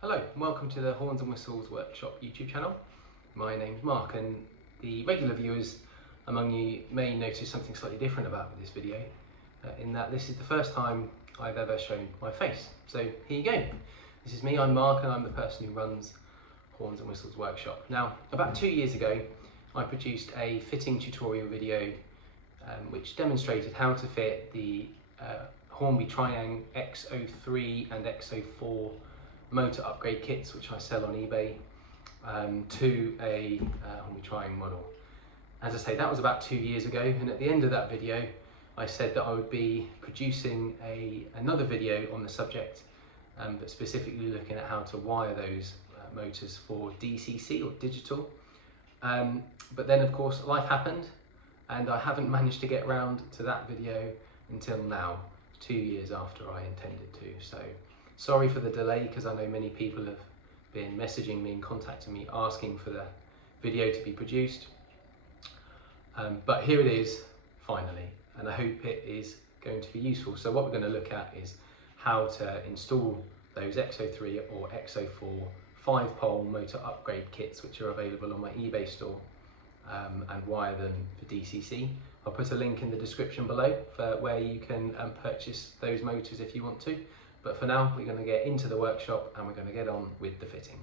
Hello and welcome to the Horns and Whistles Workshop YouTube channel. My name's Mark, and the regular viewers among you may notice something slightly different about this video, in that this is the first time I've ever shown my face. So here you go. This is me, I'm Mark, and I'm the person who runs Horns and Whistles Workshop. Now, about 2 years ago, I produced a fitting tutorial video which demonstrated how to fit the Hornby Triang X03 and X04 motor upgrade kits, which I sell on eBay, to a Hornby Triang model. As I say, that was about 2 years ago, and at the end of that video I said that I would be producing another video on the subject, but specifically looking at how to wire those motors for DCC or digital. But then of course life happened and I haven't managed to get round to that video until now, 2 years after I intended to. So sorry for the delay, because I know many people have been messaging me and contacting me asking for the video to be produced. But here it is finally, and I hope it is going to be useful. So what we're going to look at is how to install those X03 or X04 5-pole motor upgrade kits, which are available on my eBay store, and wire them for DCC. I'll put a link in the description below for where you can purchase those motors if you want to. But for now, we're going to get into the workshop and we're going to get on with the fitting.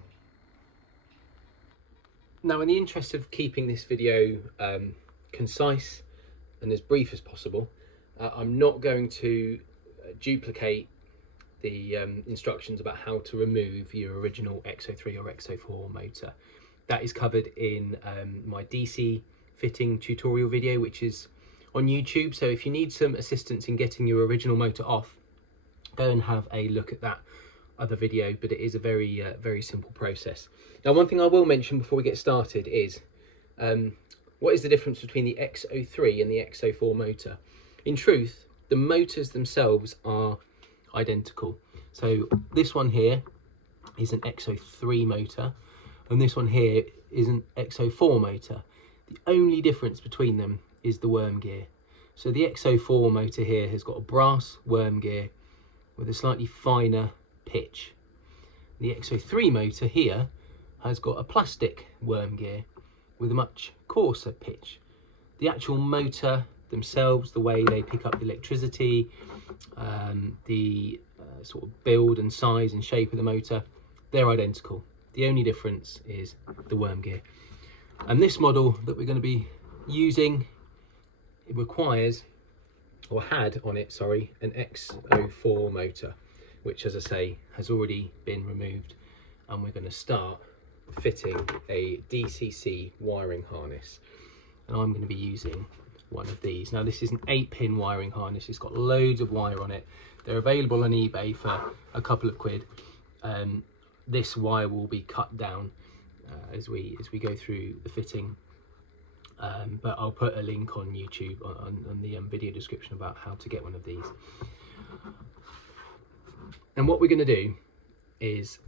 Now, in the interest of keeping this video concise and as brief as possible, I'm not going to duplicate the instructions about how to remove your original X03 or X04 motor. That is covered in my DC fitting tutorial video, which is on YouTube. So if you need some assistance in getting your original motor off, go and have a look at that other video, but it is a very simple process. Now, one thing I will mention before we get started is what is the difference between the X03 and the X04 motor? In truth, the motors themselves are identical. So this one here is an X03 motor, and this one here is an X04 motor. The only difference between them is the worm gear. So the X04 motor here has got a brass worm gear with a slightly finer pitch. The X03 motor here has got a plastic worm gear with a much coarser pitch. The actual motor themselves, the way they pick up the electricity, the sort of build and size and shape of the motor, they're identical. The only difference is the worm gear. And this model that we're going to be using, it requires, or had on it, sorry, an X04 motor, which, as I say, has already been removed, and we're going to start fitting a DCC wiring harness, and I'm going to be using one of these. Now, this is an 8-pin wiring harness. It's got loads of wire on it. They're available on eBay for a couple of quid. This wire will be cut down as we go through the fitting. But I'll put a link on YouTube on the video description about how to get one of these. And what we're going to do is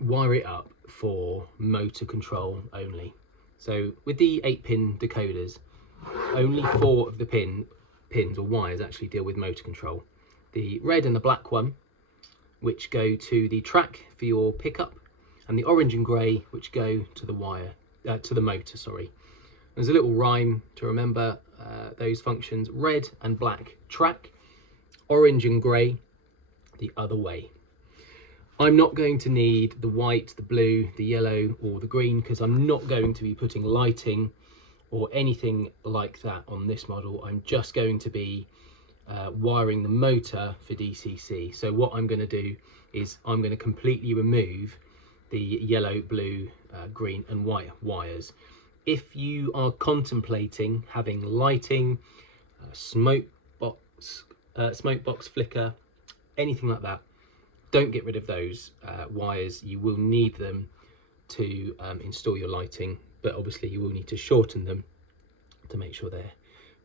wire it up for motor control only. So with the 8-pin decoders, only 4 of the pins or wires actually deal with motor control. The red and the black one, which go to the track for your pickup, and the orange and grey, which go to the wire, to the motor, sorry. There's a little rhyme to remember those functions: red and black, track; orange and grey, the other way. I'm not going to need the white, the blue, the yellow or the green, because I'm not going to be putting lighting or anything like that on this model. I'm just going to be wiring the motor for DCC. So what I'm going to do is I'm going to completely remove the yellow, blue, green and white wires. If you are contemplating having lighting, smoke box flicker, anything like that, don't get rid of those wires. You will need them to install your lighting, but obviously you will need to shorten them to make sure they're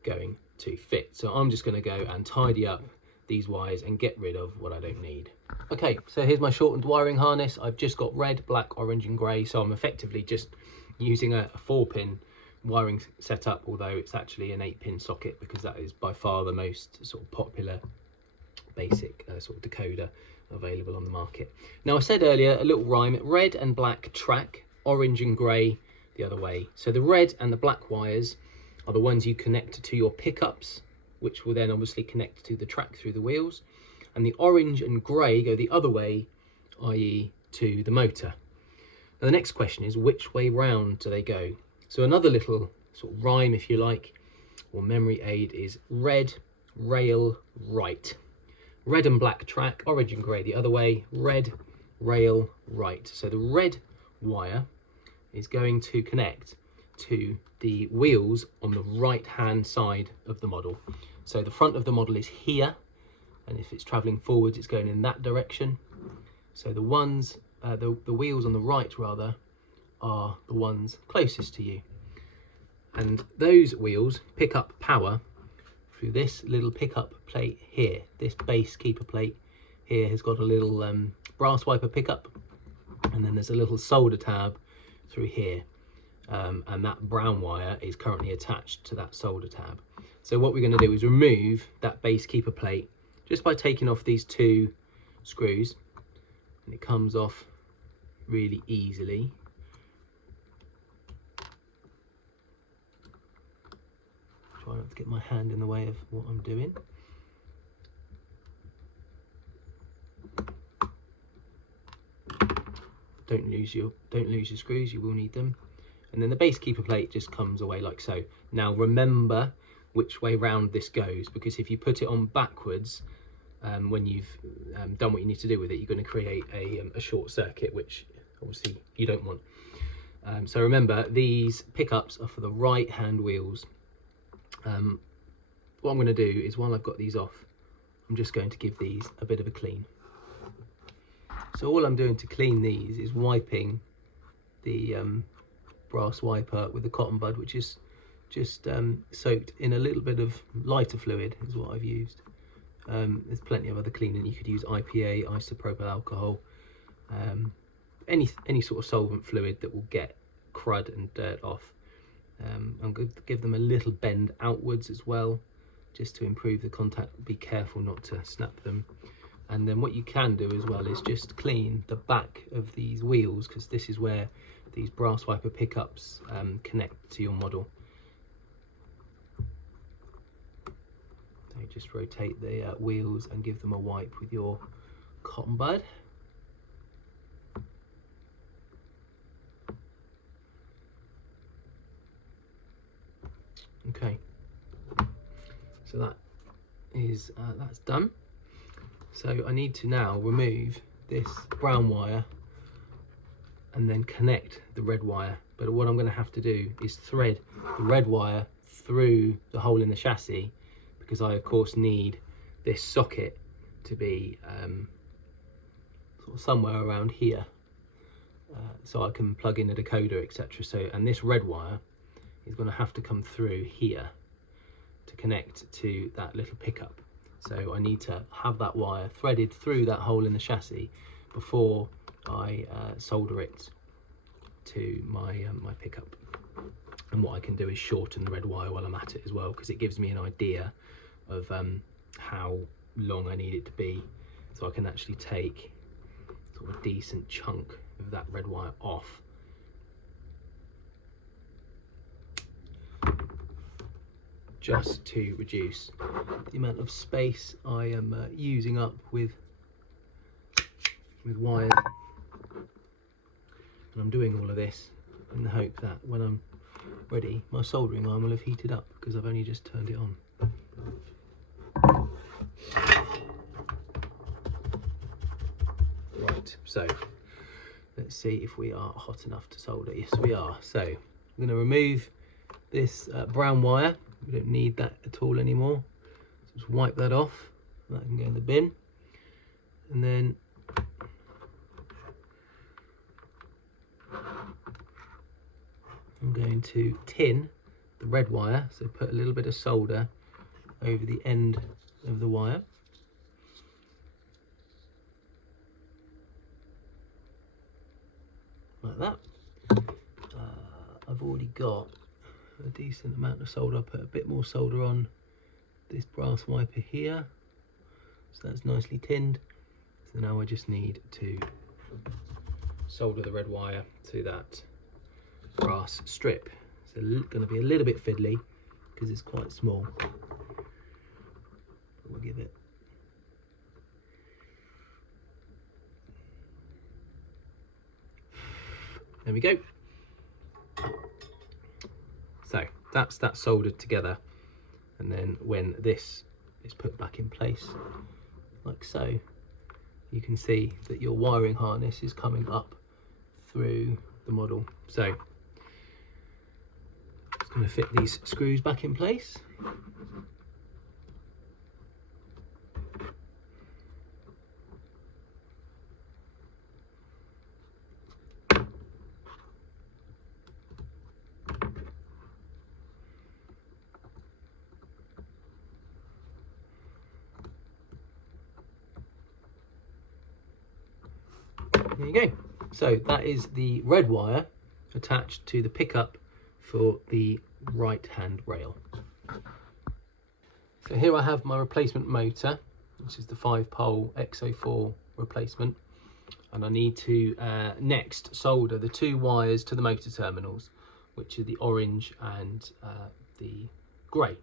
going to fit. So I'm just going to go and tidy up these wires and get rid of what I don't need. Okay, so here's my shortened wiring harness. I've just got red, black, orange and grey, so I'm effectively just using a 4-pin wiring setup, although it's actually an 8-pin socket, because that is by far the most sort of popular basic sort of decoder available on the market. Now I said earlier, a little rhyme, red and black track, orange and grey the other way. So the red and the black wires are the ones you connect to your pickups, which will then obviously connect to the track through the wheels. And the orange and grey go the other way, i.e. to the motor. Now the next question is, which way round do they go? So another little sort of rhyme, if you like, or memory aid is red, rail, right. Red and black track, orange and grey the other way, red, rail, right. So the red wire is going to connect to the wheels on the right hand side of the model. So the front of the model is here, and if it's travelling forwards it's going in that direction. So the ones, the wheels on the right rather, are the ones closest to you. And those wheels pick up power through this little pickup plate here. This base keeper plate here has got a little brass wiper pickup, and then there's a little solder tab through here, and that brown wire is currently attached to that solder tab. So what we're going to do is remove that base keeper plate just by taking off these two screws, and it comes off really easily. Try not to get my hand in the way of what I'm doing. Don't lose your screws, you will need them. And then the base keeper plate just comes away like so. Now remember which way round this goes, because if you put it on backwards, when you've done what you need to do with it, you're going to create a short circuit, which obviously you don't want. So remember, these pickups are for the right hand wheels. What I'm going to do is, while I've got these off, I'm just going to give these a bit of a clean. So all I'm doing to clean these is wiping the brass wiper with the cotton bud, which is just soaked in a little bit of lighter fluid is what I've used. There's plenty of other cleaning. You could use IPA, isopropyl alcohol, any sort of solvent fluid that will get crud and dirt off. I'm going to give them a little bend outwards as well, just to improve the contact. Be careful not to snap them. And then what you can do as well is just clean the back of these wheels, because this is where these brass wiper pickups connect to your model. So just rotate the wheels and give them a wipe with your cotton bud. Okay, so that is that's done. So I need to now remove this brown wire and then connect the red wire. But what I'm going to have to do is thread the red wire through the hole in the chassis, because I of course need this socket to be sort of somewhere around here, so I can plug in a decoder, etc. So, and this red wire is going to have to come through here to connect to that little pickup. So I need to have that wire threaded through that hole in the chassis before I solder it to my my pickup. And what I can do is shorten the red wire while I'm at it as well, because it gives me an idea of how long I need it to be, so I can actually take sort of a decent chunk of that red wire off. Just to reduce the amount of space I am using up with wires. And I'm doing all of this in the hope that when I'm ready, my soldering iron will have heated up, because I've only just turned it on. Right, so let's see if we are hot enough to solder. Yes, we are. So I'm going to remove this brown wire. We don't need that at all anymore. So just wipe that off. That can go in the bin. And then I'm going to tin the red wire. So put a little bit of solder over the end of the wire. Like that. I've already got a decent amount of solder. I'll put a bit more solder on this brass wiper here, so that's nicely tinned. So now I just need to solder the red wire to that brass strip. It's going to be a little bit fiddly because it's quite small. But we'll give it. There we go. So that's that soldered together, and then when this is put back in place like so, you can see that your wiring harness is coming up through the model. So just going to fit these screws back in place. There you go. So that is the red wire attached to the pickup for the right hand rail. So here I have my replacement motor, which is the 5-pole X04 replacement, and I need to next solder the 2 wires to the motor terminals, which are the orange and the grey.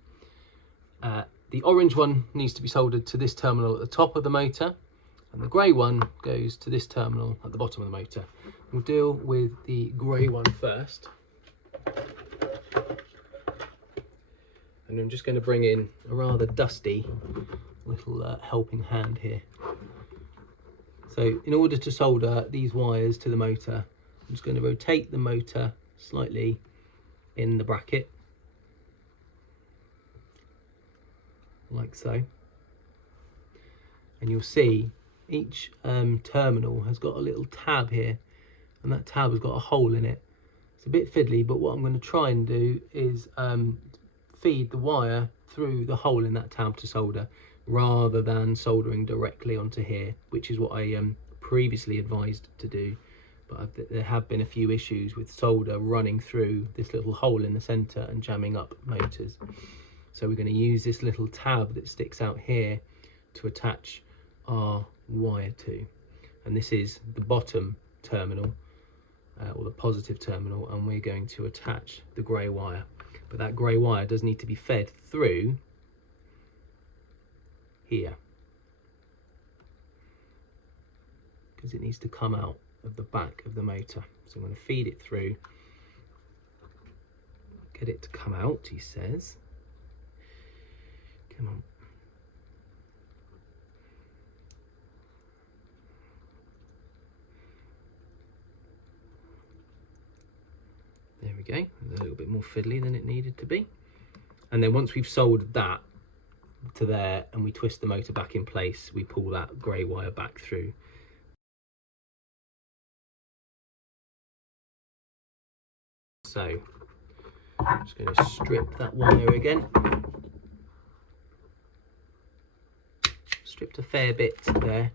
The orange one needs to be soldered to this terminal at the top of the motor, and the grey one goes to this terminal at the bottom of the motor. We'll deal with the grey one first. And I'm just going to bring in a rather dusty little helping hand here. So in order to solder these wires to the motor, I'm just going to rotate the motor slightly in the bracket, like so. And you'll see each terminal has got a little tab here, and that tab has got a hole in it. It's a bit fiddly, but what I'm going to try and do is feed the wire through the hole in that tab to solder, rather than soldering directly onto here, which is what I previously advised to do. But there have been a few issues with solder running through this little hole in the center and jamming up motors. So we're going to use this little tab that sticks out here to attach our wire to, and this is the bottom terminal, or the positive terminal, and we're going to attach the grey wire. But that grey wire does need to be fed through here, because it needs to come out of the back of the motor. So I'm going to feed it through, get it to come out, he says. Come on. There we go, a little bit more fiddly than it needed to be. And then once we've soldered that to there and we twist the motor back in place, we pull that grey wire back through. So I'm just going to strip that wire again. Stripped a fair bit there,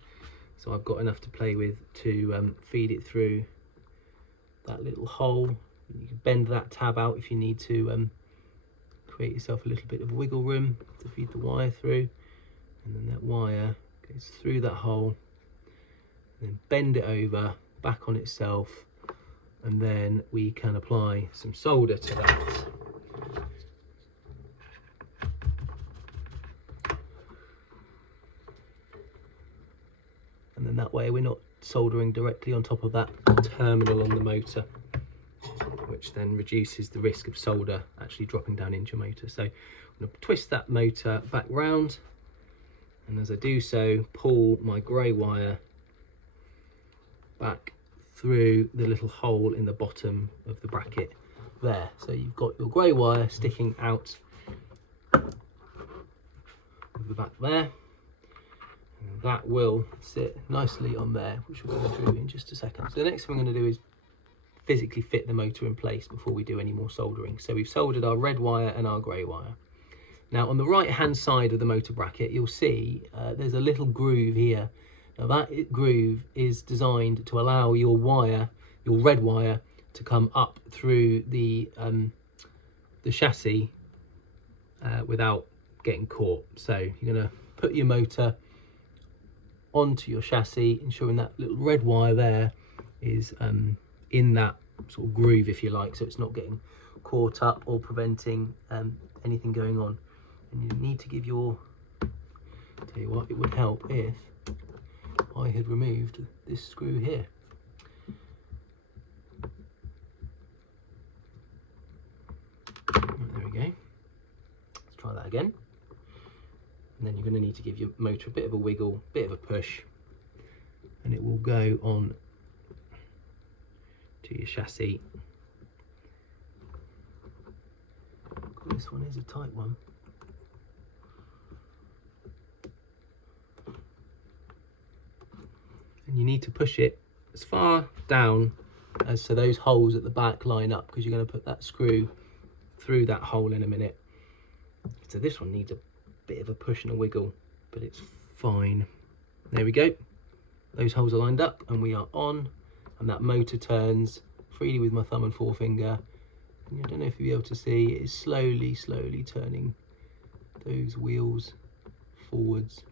so I've got enough to play with to feed it through that little hole. You can bend that tab out if you need to create yourself a little bit of wiggle room to feed the wire through, and then that wire goes through that hole, and then bend it over back on itself, and then we can apply some solder to that. And then that way we're not soldering directly on top of that terminal on the motor, which then reduces the risk of solder actually dropping down into your motor. So I'm going to twist that motor back round, and as I do so, pull my grey wire back through the little hole in the bottom of the bracket there. So you've got your grey wire sticking out of the back there, and that will sit nicely on there, which we'll go through in just a second. So the next thing I'm going to do is physically fit the motor in place before we do any more soldering. So we've soldered our red wire and our grey wire. Now on the right hand side of the motor bracket, you'll see there's a little groove here. Now that groove is designed to allow your wire, your red wire, to come up through the chassis without getting caught. So you're going to put your motor onto your chassis, ensuring that little red wire there is in that sort of groove, if you like, so it's not getting caught up or preventing anything going on. And you need to give your, tell you what, it would help if I had removed this screw here. There we go. Let's try that again. And then you're going to need to give your motor a bit of a wiggle, bit of a push, and it will go on to your chassis. This one is a tight one. And you need to push it as far down as so those holes at the back line up, because you're going to put that screw through that hole in a minute. So this one needs a bit of a push and a wiggle, but it's fine. There we go. Those holes are lined up and we are on, and that motor turns freely with my thumb and forefinger. And I don't know if you'll be able to see, it is slowly turning those wheels forwards.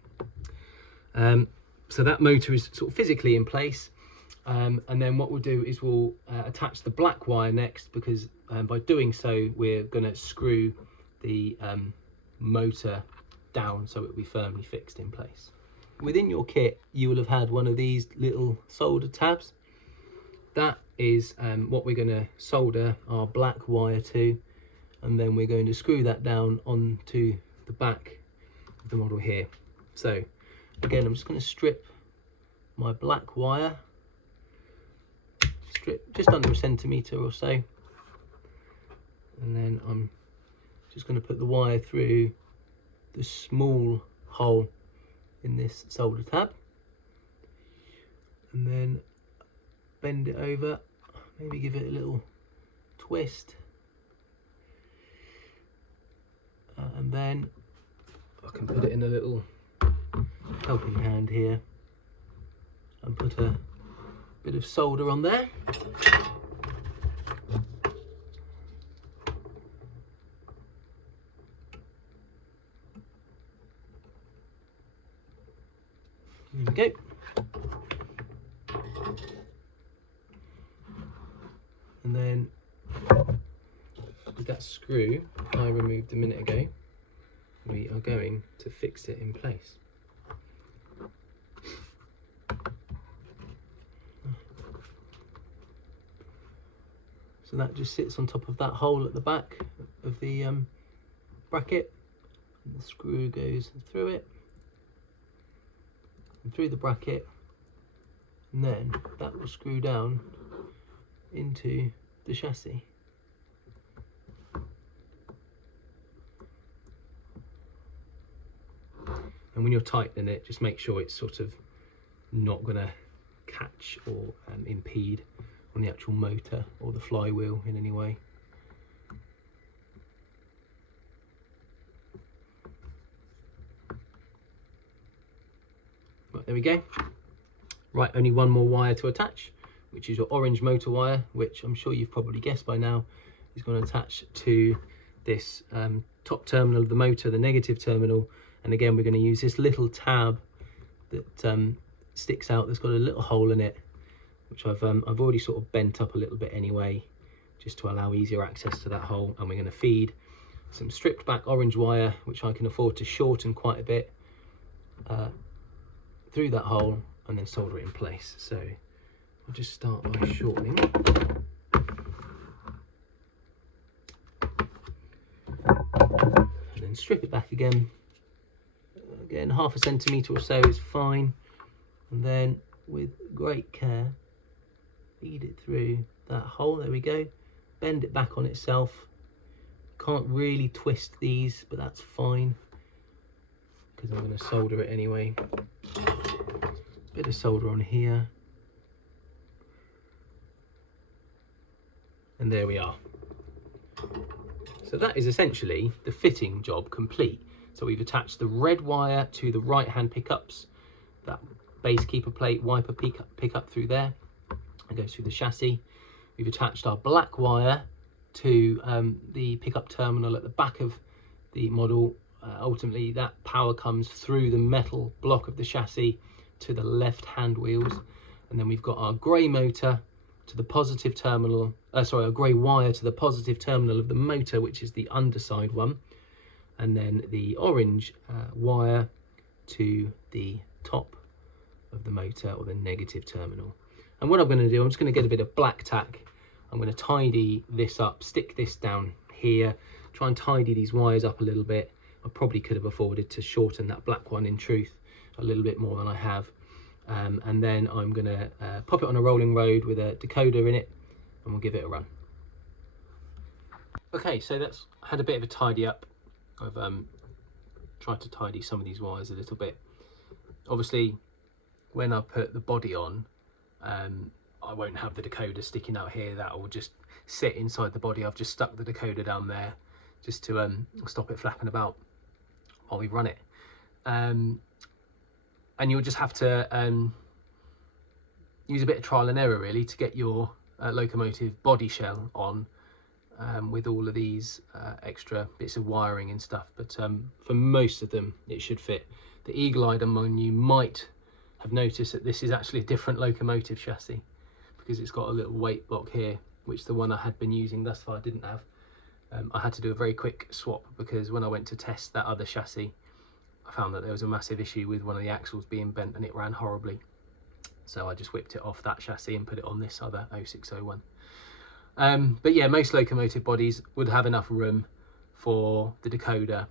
So that motor is sort of physically in place, and then what we'll do is we'll attach the black wire next, because by doing so we're going to screw the motor down so it will be firmly fixed in place. Within your kit you will have had one of these little solder tabs. That is what we're going to solder our black wire to, and then we're going to screw that down onto the back of the model here. So again, I'm just going to strip my black wire, strip just under 1 centimetre or so, and then I'm just going to put the wire through the small hole in this solder tab, and then bend it over, maybe give it a little twist, and then I can put it in a little helping hand here and put a bit of solder on there. There we go. And then with that screw I removed a minute ago, we are going to fix it in place. So that just sits on top of that hole at the back of the bracket, and the screw goes through it and through the bracket, and then that will screw down into the chassis. And when you're tightening it, just make sure it's sort of not going to catch or impede on the actual motor or the flywheel in any way. Right, there we go. Right, only one more wire to attach, which is your orange motor wire, which I'm sure you've probably guessed by now is going to attach to this top terminal of the motor, the negative terminal. And again, we're going to use this little tab that sticks out, that's got a little hole in it, which I've already sort of bent up a little bit anyway, just to allow easier access to that hole. And we're going to feed some stripped back orange wire, which I can afford to shorten quite a bit, through that hole, and then solder it in place. So I'll just start by shortening. And then strip it back again. Again, 0.5 centimetre or so is fine. And then with great care, feed it through that hole. There we go. Bend it back on itself. Can't really twist these, but that's fine, because I'm going to solder it anyway. Bit of solder on here. And there we are. So that is essentially the fitting job complete. So we've attached the red wire to the right hand pickups, that base keeper plate wiper pickup through there, and goes through the chassis. We've attached our black wire to the pickup terminal at the back of the model. Ultimately that power comes through the metal block of the chassis to the left hand wheels, and then we've got our grey motor to the positive terminal, a grey wire to the positive terminal of the motor, which is the underside one, and then the orange wire to the top of the motor, or the negative terminal. And what I'm going to do, I'm just going to get a bit of black tack. I'm going to tidy this up, stick this down here, try and tidy these wires up a little bit. I probably could have afforded to shorten that black one, in truth, a little bit more than I have. And then I'm going to pop it on a rolling road with a decoder in it, and we'll give it a run. Okay, so that's had a bit of a tidy up. I've tried to tidy some of these wires a little bit. Obviously, when I put the body on, I won't have the decoder sticking out here. That will just sit inside the body. I've just stuck the decoder down there just to stop it flapping about while we run it. And you'll just have to use a bit of trial and error really to get your locomotive body shell on with all of these extra bits of wiring and stuff. But for most of them, it should fit. The eagle-eyed among you might have noticed that this is actually a different locomotive chassis, because it's got a little weight block here, which the one I had been using thus far didn't have. I had to do a very quick swap, because when I went to test that other chassis, I found that there was a massive issue with one of the axles being bent and it ran horribly. So I just whipped it off that chassis and put it on this other 0601. But yeah, most locomotive bodies would have enough room for the decoder.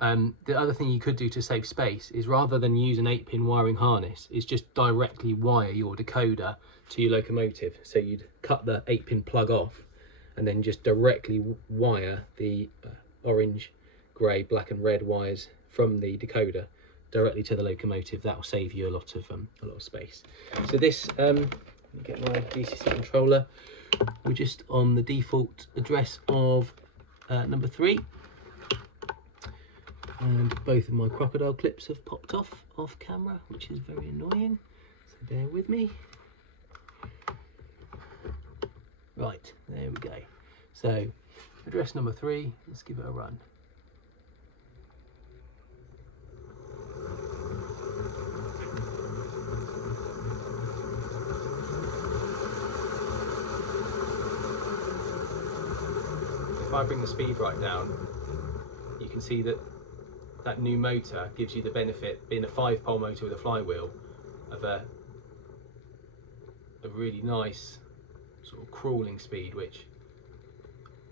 The other thing you could do to save space is, rather than use an 8-pin wiring harness, is just directly wire your decoder to your locomotive. So you'd cut the 8-pin plug off and then just directly wire the orange, grey, black and red wires from the decoder directly to the locomotive. That will save you a lot of space. So this, let me get my DCC controller. We're just on the default address of number 3. And both of my crocodile clips have popped off camera, which is very annoying, so bear with me. Right, there we go. So address number 3, let's give it a run. If I bring the speed right down, you can see that that new motor gives you the benefit, being a 5-pole motor with a flywheel, of a really nice sort of crawling speed, which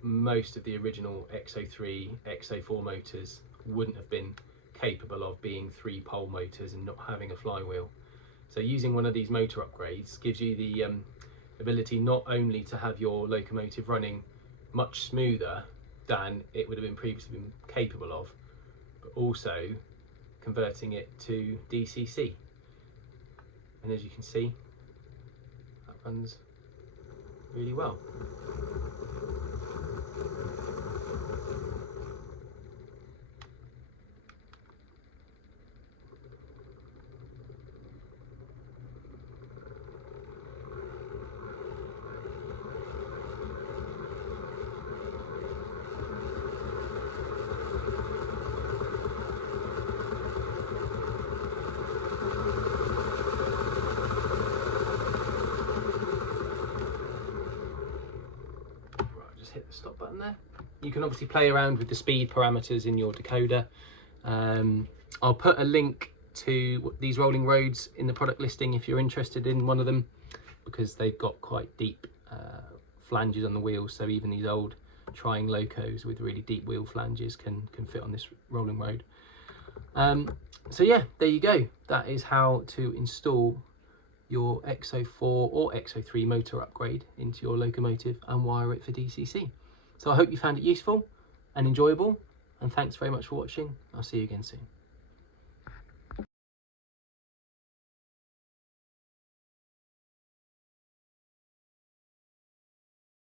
most of the original X03, X04 motors wouldn't have been capable of, being 3-pole motors and not having a flywheel. So using one of these motor upgrades gives you the ability not only to have your locomotive running much smoother than it would have been previously been capable of, but also converting it to DCC. And as you can see, that runs really well. Hit the stop button there. You can obviously play around with the speed parameters in your decoder. I'll put a link to these rolling roads in the product listing if you're interested in one of them, because they've got quite deep flanges on the wheels, so even these old Triang locos with really deep wheel flanges can fit on this rolling road. So yeah, there you go. That is how to install your X04 or X03 motor upgrade into your locomotive and wire it for DCC. So I hope you found it useful and enjoyable, and thanks very much for watching. I'll see you again soon.